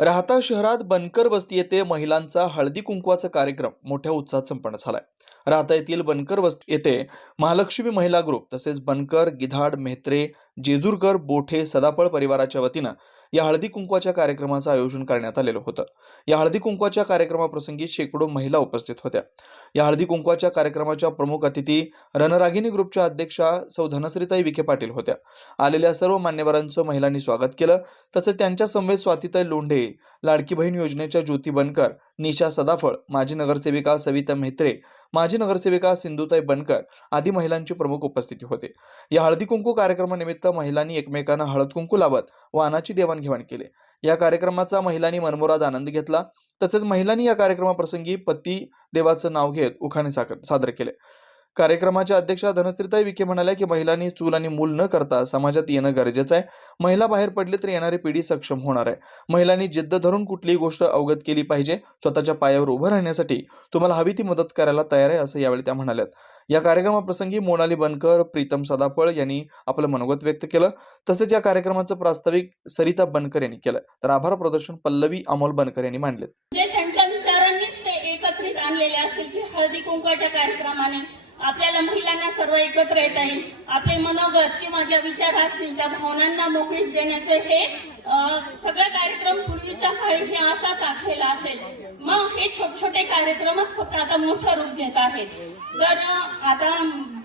राहता शहरात बनकर वस्ती येथे महिलांचा हळदी कुंकवाचा कार्यक्रम मोठ्या उत्साहात संपन्न झालाय. राहता येथील बनकर वस्ती येथे महालक्ष्मी महिला ग्रुप तसेच बनकर गिधाड मेहत्रे जेजूरकर बोठे सदापळ परिवाराच्या वतीनं या हळदी कुंकवाच्या कार्यक्रमाचं आयोजन करण्यात आलेलं होतं. या हळदी कुंकवाच्या कार्यक्रमाप्रसंगी शेकडो महिला उपस्थित होत्या. या हळदी कुंकवाच्या कार्यक्रमाच्या प्रमुख अतिथी रणरागिनी ग्रुपच्या अध्यक्षा सौ धनश्रीताई विखे पाटील होत्या. आलेल्या सर्व मान्यवरांचं महिलांनी स्वागत केलं. तसंच त्यांच्या समवेत स्वातीताई लोंढे लाडकी बहीण योजनेच्या ज्योती बनकर निशा सदाफळ माजी नगरसेविका सविता मेहत्रे माजी नगरसेविका सिंधुताई बनकर आदी महिलांची प्रमुख उपस्थिती होते. या हळदी कुंकू कार्यक्रमानिमित्त महिलांनी एकमेकांना हळद कुंकू लावत वाहनाची देवाणघेवाण केली. या कार्यक्रमाचा महिलांनी मनमोराद आनंद घेतला. तसेच महिलांनी या कार्यक्रमाप्रसंगी पती देवाचं नाव घेत उखाणे साकर सादर केले. कार्यक्रमाच्या अध्यक्षा धनश्रीताई विखे म्हणाल्या की महिलांनी चूल आणि मूल न करता समाजात येणं गरजेचं आहे. महिला बाहेर पडली तर येणारी पिढी सक्षम होणार आहे. महिलांनी जिद्द धरून कुठलीही गोष्ट अवगत केली पाहिजे. स्वतःच्या पायावर उभं राहण्यासाठी तुम्हाला हवी ती मदत करायला तयार आहे असं यावेळी त्या म्हणाल्यात. या कार्यक्रमाप्रसंगी मोनाली बनकर प्रीतम सदाफळ यांनी आपलं मनोगत व्यक्त केलं. तसेच या कार्यक्रमाचं प्रास्ताविक सरिता बनकर यांनी केलं. तर आभार प्रदर्शन पल्लवी अमोल बनकर यांनी मांडले त्यांच्या विचारांनीच ते एकत्रित आणलेले असतील की हळदी कुंकवाच्या कार्यक्रमाने आपल्याला महिलांना सर्व एकत्र येता येईल. आपले मनोगत किंवा ज्या विचार असतील त्या भावनांना मोकळीक देण्याचे हे सगळा सगळे कार्यक्रम पूर्वीच्या काळी हे असाच आखलेला असेल. मग हे छोटे छोटे कार्यक्रमच फक्त आता मोठं रूप घेत आहेत. तर आता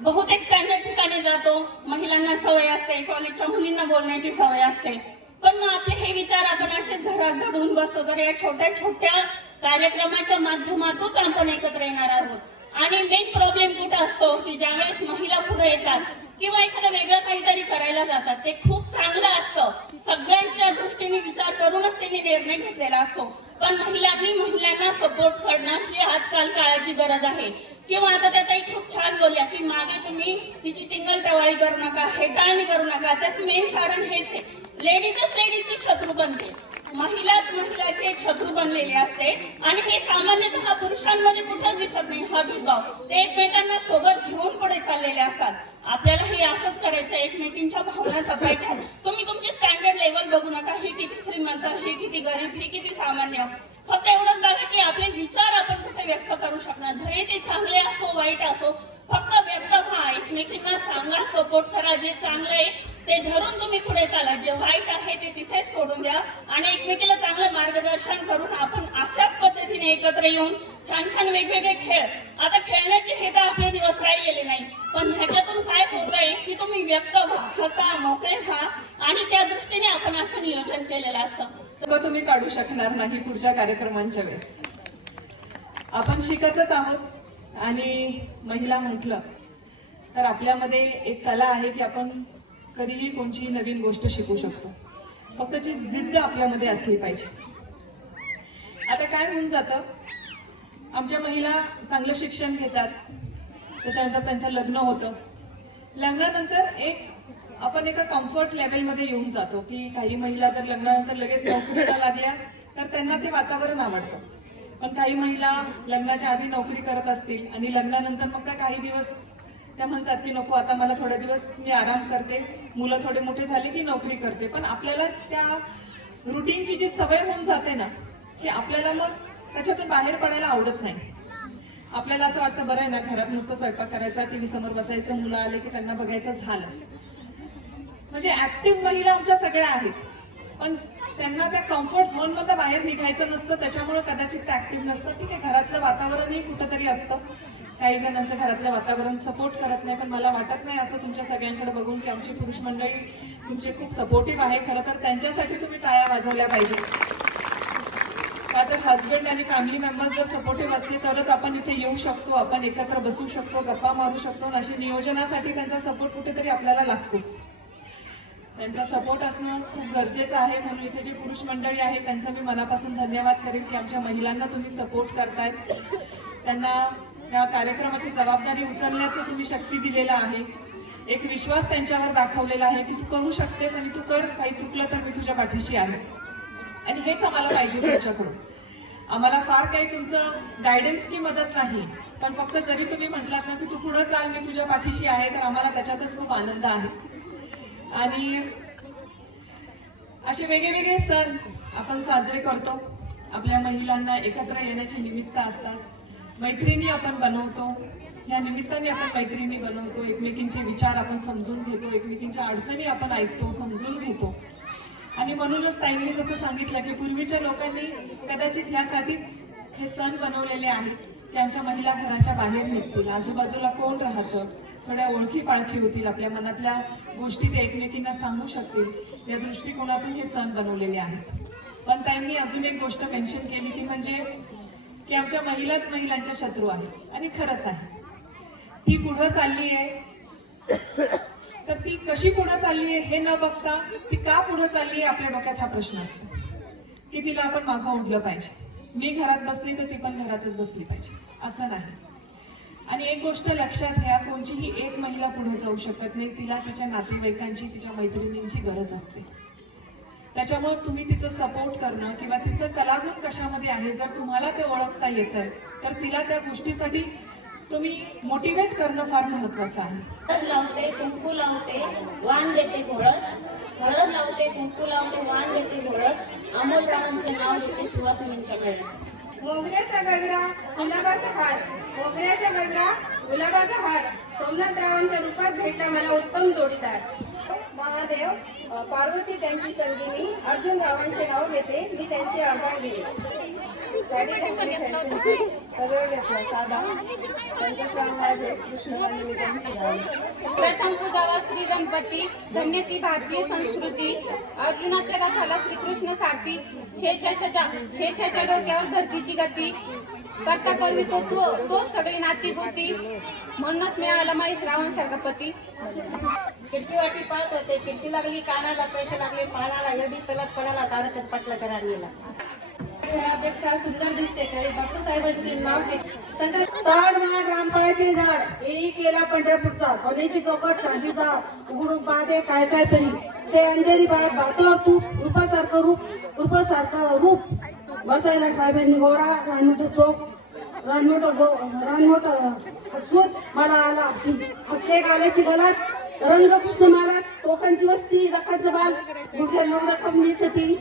बहुतेक स्टँडर्ड ठिकाणी जातो. महिलांना सवय असते कॉलेजच्या मुलींना बोलण्याची सवय असते. पण मग आपले हे विचार आपण असेच घरात घडवून बसतो. तर या छोट्या छोट्या कार्यक्रमाच्या माध्यमातूनच आपण एकत्र येणार आहोत. आणि मेन प्रॉब्लेम कुठं असतो की ज्यावेळेस महिला पुढे येतात किंवा एखादं वेगळं काहीतरी करायला जातात ते खूप चांगलं असतं. सगळ्यांच्या दृष्टीने विचार करूनच त्यांनी निर्णय घेतलेला असतो. पण महिलांनी महिलांना सपोर्ट करणं ही आजकाल काळाची गरज आहे. किंवा आता त्या ताई खूप छान बोलल्या की मागे तुम्ही तिची टिंगल टवाळी करू नका हेटाळणी करू नका. त्याचं मेन कारण हेच आहे. लेडीजच लेडीजची शत्रू बनते. महिलाच महिलाचे एक शत्रू बनलेले असते. आणि हे सामान्यतः पुरुषांमध्ये कुठंच दिसत नाही. हा भेदभाव. ते एकमेकांना सोबत घेऊन पुढे चाललेले असतात. आपल्याला हे असंच करायचं एकमेकींच्या भावना जपायच्या तुम्ही तुमची स्टँडर्ड लेवल बघू नका. हे किती श्रीमंत हे किती गरीब हे किती सामान्य. फक्त एवढंच बघा की आपले विचार आपण कुठे व्यक्त करू शकणार? घरी ते चांगले असो वाईट असो फक्त व्यक्त व्हा. एकमेकींना सांगा सपोर्ट करा. जे चांगलं आहे ते धरून तुम्ही पुढे चाला जे वाईट आहे ते तिथेच सोडून द्या आणि एकमेकीला चांगलं मार्गदर्शन करून आपण अशाच पद्धतीने एकत्र येऊन छान छान वेगवेगळे खेळ. आता खेळण्याचे हे तर आपले दिवस राहिलेले नाही. पण ह्याच्यातून काय होत आहे की तुम्ही व्यक्त व्हा हसा मोकळे व्हा आणि त्या दृष्टीने आपण असं नियोजन केलेलं असतं. तर तुम्ही काढू शकणार नाही पुढच्या कार्यक्रमांच्या वेळेस. आपण शिकतच आहोत आणि महिला म्हटलं तर आपल्यामध्ये एक कला आहे की आपण कधीही कोणचीही नवीन गोष्ट शिकू शकतो. फक्त जी जिद्द आपल्यामध्ये असली पाहिजे. आता काय होऊन जातं? आमच्या महिला चांगलं शिक्षण घेतात. त्याच्यानंतर त्यांचं लग्न होतं. लग्नानंतर एक आपण एका कम्फर्ट लेवलमध्ये येऊन जातो की काही महिला जर लग्नानंतर लगेच नोकरीला लागल्या तर त्यांना ते वातावरण आवडतं. पण काही महिला लग्नाच्या आधी नोकरी करत असतील आणि लग्नानंतर मग त्या काही दिवस त्या म्हणतात की नको आता मला थोडे दिवस मी आराम करते. मुलं थोडे मोठे झाले की नोकरी करते. पण आपल्याला त्या रुटीनची जी सवय होऊन जाते ना की आपल्याला मग त्याच्यातून बाहेर पडायला आवडत नाही. आपल्याला असं वाटतं बरं आहे ना घरात नुसतं स्वयंपाक करायचा टीव्ही समोर बसायचं मुलं आले की त्यांना बघायचं झालं. म्हणजे ऍक्टिव्ह महिला आमच्या सगळ्या आहेत. पण त्यांना त्या कम्फर्ट झोनमध्ये बाहेर निघायचं नसतं त्याच्यामुळे कदाचित ते ऍक्टिव्ह नसतं. ठीक आहे घरातलं वातावरणही कुठंतरी असतं. काही जणांचं घरातलं वातावरण सपोर्ट करत नाही पण मला वाटत नाही असं तुमच्या सगळ्यांकडे बघून की आमची पुरुष मंडळी तुमची खूप सपोर्टिव्ह आहे. खरं तर त्यांच्यासाठी तुम्ही टाळ्या वाजवल्या पाहिजे का तर हजबंड आणि फॅमिली मेंबर्स जर सपोर्टिव्ह असले तरच आपण इथे येऊ शकतो आपण एकत्र बसू शकतो गप्पा मारू शकतो आणि अशी नियोजनासाठी त्यांचा सपोर्ट कुठेतरी आपल्याला लागतोच. त्यांचा सपोर्ट असणं खूप गरजेचं आहे. म्हणून इथे जे पुरुष मंडळी आहे त्यांचा मी मनापासून धन्यवाद करेन की आमच्या महिलांना तुम्ही सपोर्ट करतायत. त्यांना या कार्यक्रमाची जबाबदारी उचलण्याचं तुम्ही शक्ती दिलेला आहे. एक विश्वास त्यांच्यावर दाखवलेला आहे की तू करू शकतेस आणि तू कर काही चुकलं तर मी तुझ्या पाठीशी आहे. आणि हेच आम्हाला पाहिजे तुमच्याकडून. आम्हाला फार काही तुमचं गायडन्सची मदत नाही पण फक्त जरी तुम्ही म्हटलात ना की तू पुढं चाल मी तुझ्या पाठीशी आहे तर आम्हाला त्याच्यातच खूप आनंद आहे. आणि असे वेगवेगळे सण आपण साजरे करतो. आपल्या महिलांना एकत्र येण्याचे निमित्त असतात. मैत्रिणी आपण बनवतो. या निमित्ताने आपण मैत्रिणी बनवतो. एकमेकींचे विचार आपण समजून घेतो. एकमेकींच्या अडचणी आपण ऐकतो समजून घेतो. आणि म्हणूनच ताईंनी जसं सांगितलं की पूर्वीच्या लोकांनी कदाचित ह्यासाठीच हे सण बनवलेले आहेत. की आमच्या महिला घराच्या बाहेर निघतील. आजूबाजूला कोण राहतं? थोड्या ओळखी पाळखी होतील. आपल्या मनातल्या गोष्टी ते एकमेकींना सांगू शकतील. या दृष्टिकोनातून हे सण बनवलेले आहेत. पण ताईंनी अजून एक गोष्ट मेन्शन केली ती म्हणजे की आमच्या महिलाच महिलांच्या शत्रू आहेत आणि खरंच आहे. ती पुढं चालली आहे. तर ती कशी पुढं चालली आहे हे न बघता ती का पुढं चालली आहे आपल्या डोक्यात हा प्रश्न असतो. की तिला आपण मागं उठलं पाहिजे. मी घरात बसली तर ती पण घरातच बसली पाहिजे. असं नाही. आणि एक गोष्ट लक्षात घ्या कोणतीही एक महिला पुढे जाऊ शकत नाही. तिला तिच्या नातेवाईकांची तिच्या मैत्रिणींची गरज असते. त्याच्यामुळे तुम्ही तिचं सपोर्ट करणं किंवा तिचं कलागुण कशामध्ये आहे जर तुम्हाला ते ओळखता येतं तर तिला त्या गोष्टीसाठी तुम्ही मोटिवेट करणं फार महत्वाचं आहे. हळद लावते कुंकू लावते वाण देते घोळत. हळद लावते कुंकू लावते वाण देते घोळत. अमोल रावांचे नाव देते सुवासिनींच्याकडे मोगऱ्याचा गजरा गुलाबाचा हार. मोगऱ्याचा गजरा गुलाबाचा हार. सोमनाथरावांच्या रूपात भेटला मला उत्तम जोडीदार. महादेव पार्वती त्यांची संगिनी अर्जुन रावांचे नाव घेते मी त्यांची अर्धांगिनी साडी घातली फॅशनची कलर घेतला साधा. संतोषराव माझे कृष्णवाणी मी त्यांची नाव. प्रथम श्री गणपती धन्य ती भारतीय संस्कृती अर्जुनाच्या रथाला श्रीकृष्ण सारथी शेषाच्या शेषाच्या डोक्यावर धरतीची गती. करता करवी तो तो तोच सगळी नाती गोती. म्हणूनच मिळाला महेश रावण सारखा पती. खिडकी वाटी पाहत होते. खिडकी लागली कानाला पैसे लागले पानाला एवढी तलत पडाला ताराच्या पाटलाच्या राणीला त्यापेक्षा सुंदर दिसते तरी बापू साहेबांचे नाव रामफळाचे झाड. हेही केला पंढरपूरचा. सोन्याची चौकट चांदीचा उघडून पाहते. काय काय परी से अंधेरी बाहेर भातावर तूप रूपासारखं रूप रूपासारखं रूप. बसायला ड्रायव्हरनी घोडा रानमोठ चोप रानमोठ गो रानमोठ हसून मला आला हसते गाल्याची गलात. रंग कृष्ण माला कोकणची वस्ती रकाचं बाल गुडघ्या नवरा खाऊन दिसती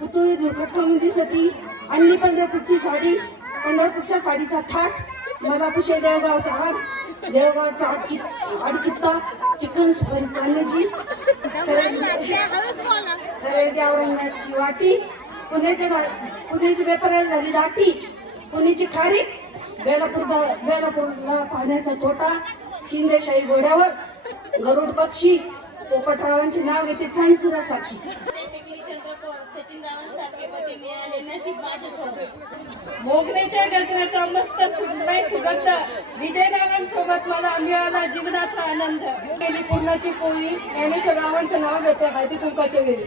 पुतळी दुर्घटना दिसती आणली पंढरपूरची साडी पंढरपूरच्या साडीचा थाट मला पुशे देवगावचा हाड देवगावचा हाड कि हाड कित्ता चिकन सुपारी चांदजी खरेदी औरंगाची वाटी पुण्याचे पुण्याची पेपराला झाली दाटी पुण्याची खारी बेलापूरचा बेलापूरला पाण्याचा तोटा शिंदेशाही घोड्यावर गरुड पक्षी पोपटरावांचे नाव घेते साक्षी. नशीब माझे थोर. मोगऱ्याच्या गजराचा मस्त सुगंध सुगंध. विजयरावांसोबत मला मिळाला जीवनाचा आनंद. गेली पूर्णाची पोळी ज्ञानेश्वर रावांचं नाव घेते हळदी कुंकाच्या वेळी.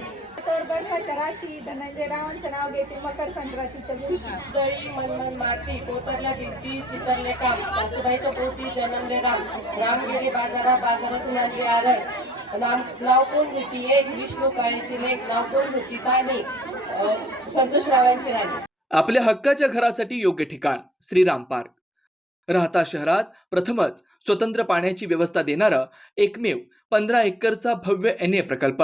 तर बर्फाच्या राशी धनंजय रावांचं नाव घेते मकर संक्रांतीच्या दिवशी. तळी मनमन मारती कोतरल्या भिंती चितरले काम सासूबाईच्या पोटी जन्मले राम राम गेले बाजारा बाजारातून आणले आरळ नाम नाव कोण होती एक? विष्णू काळीची लेख. नाव कोण होती? काय नाही. अं, संतोषरावांची राणी. आपल्या हक्काच्या घरासाठी योग्य ठिकाण श्रीराम पार्क. राहता शहरात प्रथमच स्वतंत्र पाण्याची व्यवस्था देणारा एकमेव पंधरा एकरचा भव्य एन ए प्रकल्प.